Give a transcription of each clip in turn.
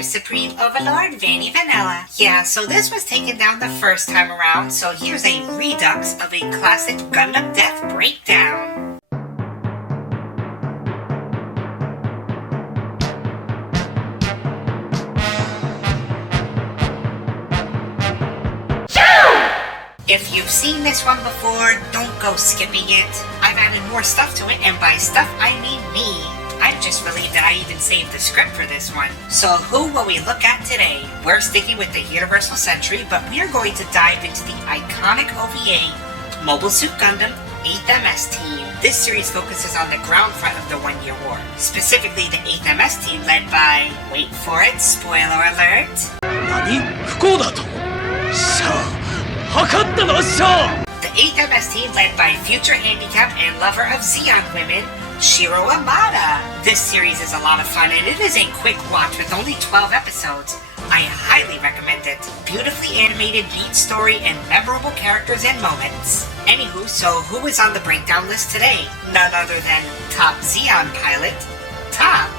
your Supreme Overlord, Vanny Vanilla. Yeah, so this was taken down the first time around, so here's a redux of a classic Gundam Death breakdown. If you've seen this one before, don't go skipping it. I've added more stuff to it, and by stuff I mean me. I'm just relieved that I even saved the script for this one. So who will we look at today? We're sticking with the Universal Century, but we are going to dive into the iconic OVA, Mobile Suit Gundam 8th MS Team. This series focuses on the ground front of the One-Year War, specifically the 8th MS Team led by, wait for it, spoiler alert. NANI? 不幸だと? さあ The 8th MS Team led by future handicap and lover of Zeon women, Shiro Amada. This series is a lot of fun and it is a quick watch with only 12 episodes. I highly recommend it. Beautifully animated, neat story, and memorable characters and moments. Anywho, so who is on the breakdown list today? None other than top Zeon pilot, Topp.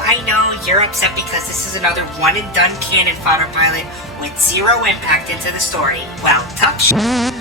I know, you're upset because this is another one-and-done cannon fodder pilot with zero impact into the story. Well, tough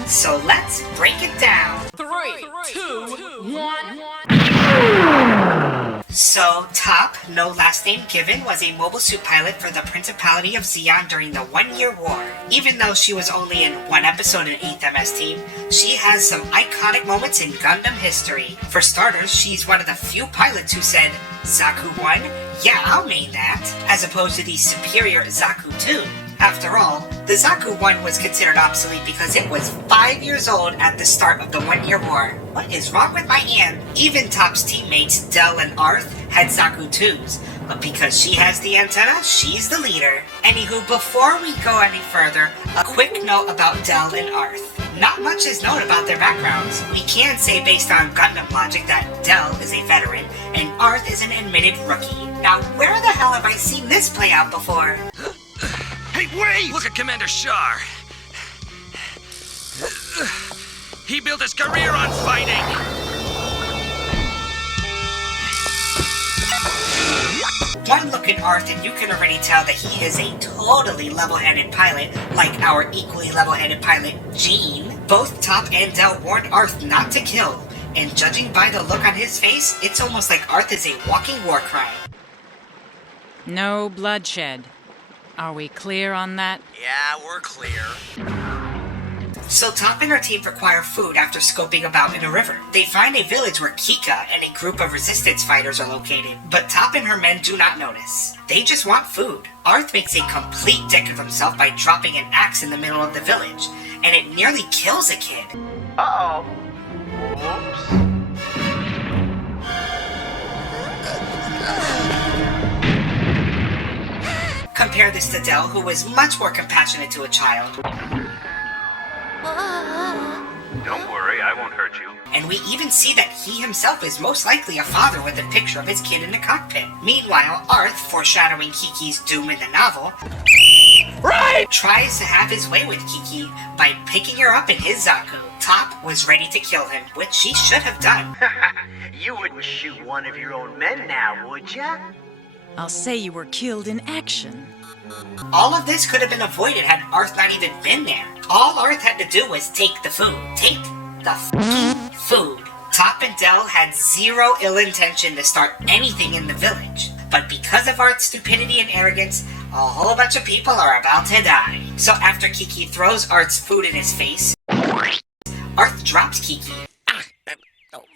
so let's break it down. 3, 2, 1. So, Topp, no last name given, was a mobile suit pilot for the Principality of Zeon during the One-Year War. Even though she was only in one episode in 8th MS Team, she has some iconic moments in Gundam history. For starters, she's one of the few pilots who said, Zaku 1? Yeah, I'll main that, as opposed to the superior Zaku 2. After all, the Zaku 1 was considered obsolete because it was 5 years old at the start of the One-Year War. What is wrong with my hand? Even Topp's teammates, Del and Arth, had Zaku 2s, but because she has the antenna, she's the leader. Anywho, before we go any further, a quick note about Del and Arth. Not much is known about their backgrounds. We can say based on Gundam logic that Del is a veteran and Arth is an admitted rookie. Now, where the hell have I seen this play out before? Hey, wait! Look at Commander Shar. He built his career on fighting. One look at Arth and you can already tell that he is a totally level-headed pilot, like our equally level-headed pilot, Jean. Both Topp and Del warned Arth not to kill, and judging by the look on his face, it's almost like Arth is a walking war crime. No bloodshed. Are we clear on that? Yeah, we're clear. So Topp and her team require food after scoping about in a river. They find a village where Kika and a group of resistance fighters are located, but Topp and her men do not notice. They just want food. Arth makes a complete dick of himself by dropping an axe in the middle of the village, and it nearly kills a kid. Uh-oh. Whoops. Compare this to Del, who was much more compassionate to a child. Don't worry, I won't hurt you. And we even see that he himself is most likely a father with a picture of his kid in the cockpit. Meanwhile, Arth, foreshadowing Kiki's doom in the novel, tries to have his way with Kiki by picking her up in his Zaku. Topp was ready to kill him, which she should have done. You wouldn't shoot one of your own men now, would ya? I'll say you were killed in action. All of this could have been avoided had Arth not even been there. All Arth had to do was take the food. Take the f***ing food. Topp and Del had zero ill intention to start anything in the village. But because of Arth's stupidity and arrogance, a whole bunch of people are about to die. So after Kiki throws Arth's food in his face, Arth drops Kiki.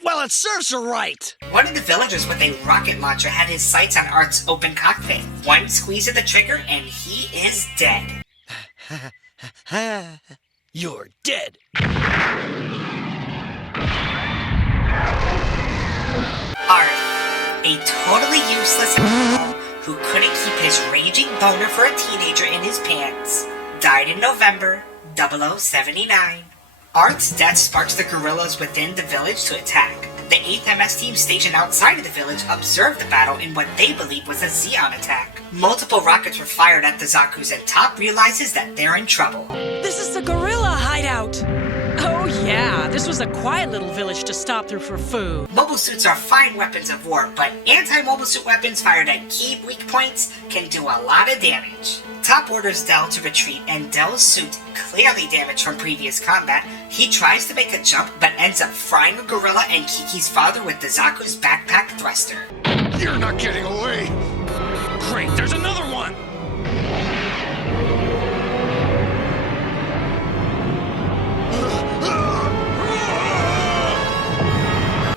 Well, it serves her right. One of the villagers with a rocket launcher had his sights on Arth's open cockpit. One squeeze of the trigger and he is dead. You're dead. Arth, a totally useless asshole who couldn't keep his raging boner for a teenager in his pants, died in November 0079. Arth's death sparks the guerrillas within the village to attack. The 8th MS team stationed outside of the village observed the battle in what they believe was a Zeon attack. Multiple rockets were fired at the Zakus and Topp realizes that they're in trouble. This is the gorilla hideout! Oh Yeah, this was a quiet little village to stop through for food. Mobile suits are fine weapons of war, but anti-mobile suit weapons fired at key weak points can do a lot of damage. Topp orders Del to retreat, and Del's suit, clearly damaged from previous combat, he tries to make a jump but ends up frying a gorilla and Kiki's father with the Zaku's backpack thruster. You're not getting away! Great, there's another one!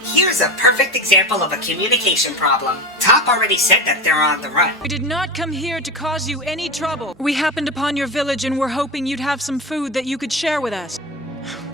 Here's a perfect example of a communication problem. Topp already said that they're on the run. We did not come here to cause you any trouble. We happened upon your village and were hoping you'd have some food that you could share with us.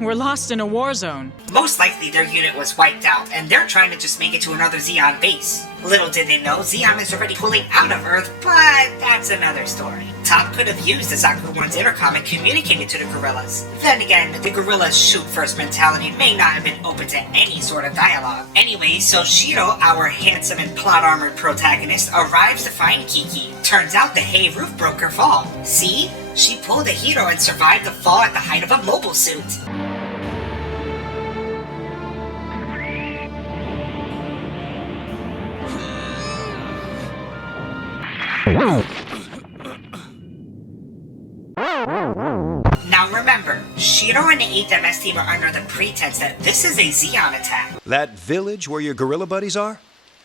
We're lost in a war zone. Most likely their unit was wiped out, and they're trying to just make it to another Zeon base. Little did they know, Zeon is already pulling out of Earth, but that's another story. Topp could have used the Zaku 1's intercom and communicated to the gorillas. Then again, the gorillas' shoot-first mentality may not have been open to any sort of dialogue. Anyway, so Shiro, our handsome and plot-armored protagonist, arrives to find Kiki. Turns out the hay roof broke her fall. See? She pulled a hero and survived the fall at the height of a mobile suit. Now remember, Shiro and the 8th MS team are under the pretense that this is a Zeon attack. That village where your gorilla buddies are?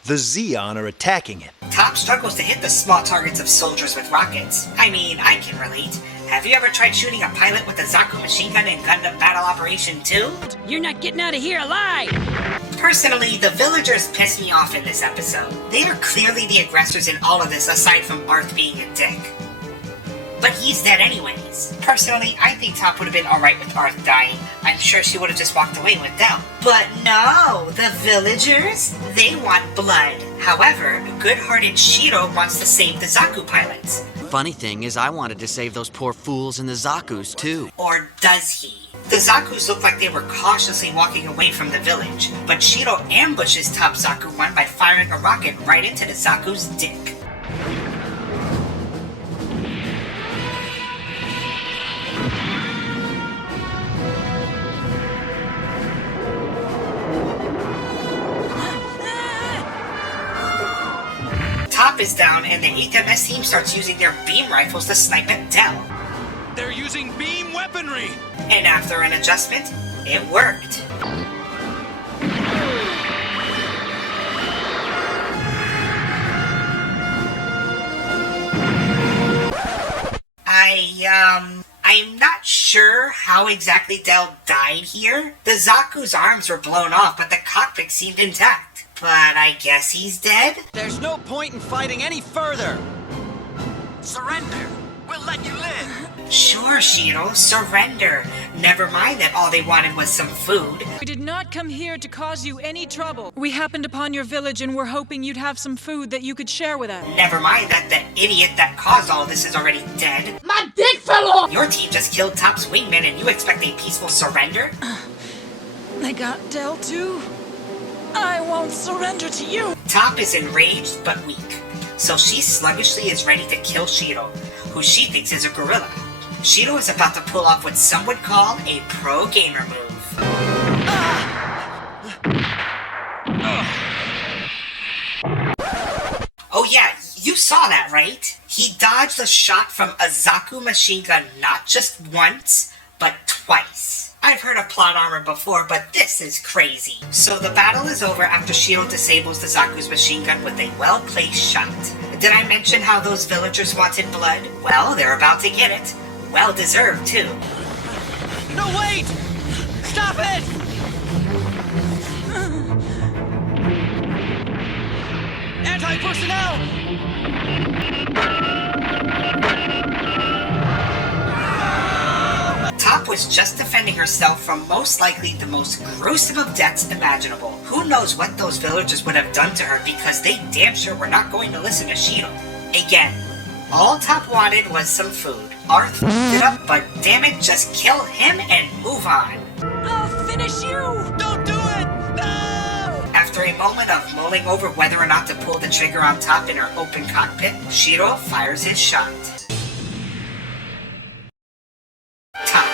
The Zeon are attacking it. Topp struggles to hit the small targets of soldiers with rockets. I mean, I can relate. Have you ever tried shooting a pilot with a Zaku machine gun in Gundam Battle Operation 2? You're not getting out of here alive! Personally, the villagers piss me off in this episode. They are clearly the aggressors in all of this aside from Arth being a dick. But he's dead anyways. Personally, I think Topp would have been alright with Arth dying. I'm sure she would have just walked away with Del. But no, the villagers? They want blood. However, good-hearted Shiro wants to save the Zaku pilots. Funny thing is, I wanted to save those poor fools in the Zakus, too. Or does he? The Zakus looked like they were cautiously walking away from the village, but Shiro ambushes Top Zaku 1 by firing a rocket right into the Zaku's dick. Topp is down, and the 8th MS team starts using their beam rifles to snipe at Del. They're using beam weaponry! And after an adjustment, it worked. I'm not sure how exactly Del died here. The Zaku's arms were blown off, but the cockpit seemed intact. But I guess he's dead? There's no point in fighting any further! Surrender! We'll let you live! Sure, Shiro, surrender. Never mind that all they wanted was some food. We did not come here to cause you any trouble. We happened upon your village and were hoping you'd have some food that you could share with us. Never mind that the idiot that caused all this is already dead. My dick fell off! Your team just killed Topp's wingman and you expect a peaceful surrender? They got Del too? I won't surrender to you! Topp is enraged but weak, so she sluggishly is ready to kill Shiro, who she thinks is a gorilla. Shiro is about to pull off what some would call a pro gamer move. Oh yeah, you saw that, right? He dodged a shot from a Zaku machine gun not just once, but twice. I've heard of plot armor before, but this is crazy. So the battle is over after Shiro disables the Zaku's machine gun with a well-placed shot. Did I mention how those villagers wanted blood? Well, they're about to get it. Well deserved, too. No, wait! Stop it! Anti-personnel! Topp was just defending herself from most likely the most gruesome of deaths imaginable. Who knows what those villagers would have done to her because they damn sure were not going to listen to Shiro. Again, all Topp wanted was some food. Arth f***ed it up, but damn it, just kill him and move on. I'll finish you! Don't do it! No! After a moment of mulling over whether or not to pull the trigger on Topp in her open cockpit, Shiro fires his shot. Topp.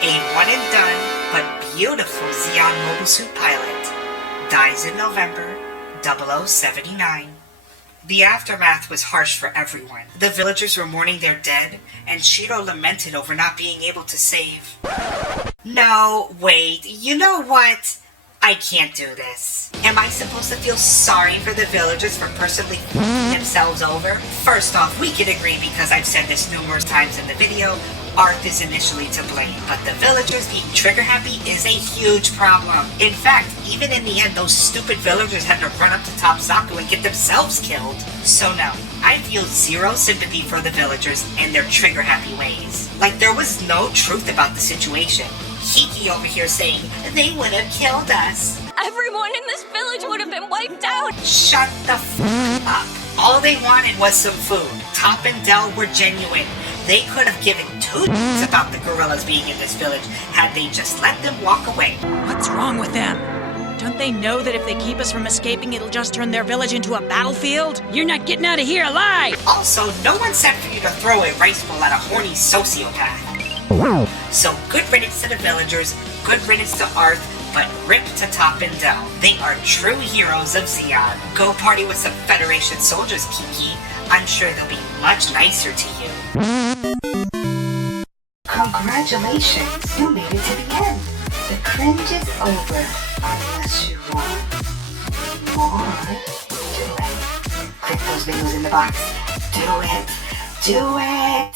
A one and done, but beautiful Zeon mobile suit pilot, dies in November 0079. The aftermath was harsh for everyone. The villagers were mourning their dead, and Shiro lamented over not being able to save. No, wait, you know what? I can't do this. Am I supposed to feel sorry for the villagers for personally themselves over? First off, we can agree, because I've said this numerous times in the video, Arth is initially to blame, but the villagers being trigger happy is a huge problem. In fact, even in the end, those stupid villagers had to run up to Topp and get themselves killed. So no, I feel zero sympathy for the villagers and their trigger happy ways. Like, there was no truth about the situation. Kiki over here saying, they would have killed us. Everyone in this village would have been wiped out! Shut the up. All they wanted was some food. Topp and Del were genuine. They could have given two about the gorillas being in this village had they just let them walk away. What's wrong with them? Don't they know that if they keep us from escaping, it'll just turn their village into a battlefield? You're not getting out of here alive! Also, no one said for you to throw a rice bowl at a horny sociopath. So good riddance to the villagers, good riddance to Arth, but rip to Topp and Del. They are true heroes of Zeon. Go party with some Federation soldiers, Kiki. I'm sure they'll be much nicer to you. Congratulations, you made it to the end. The cringe is over, unless you want more. Do it. Click those videos in the box. Do it. Do it.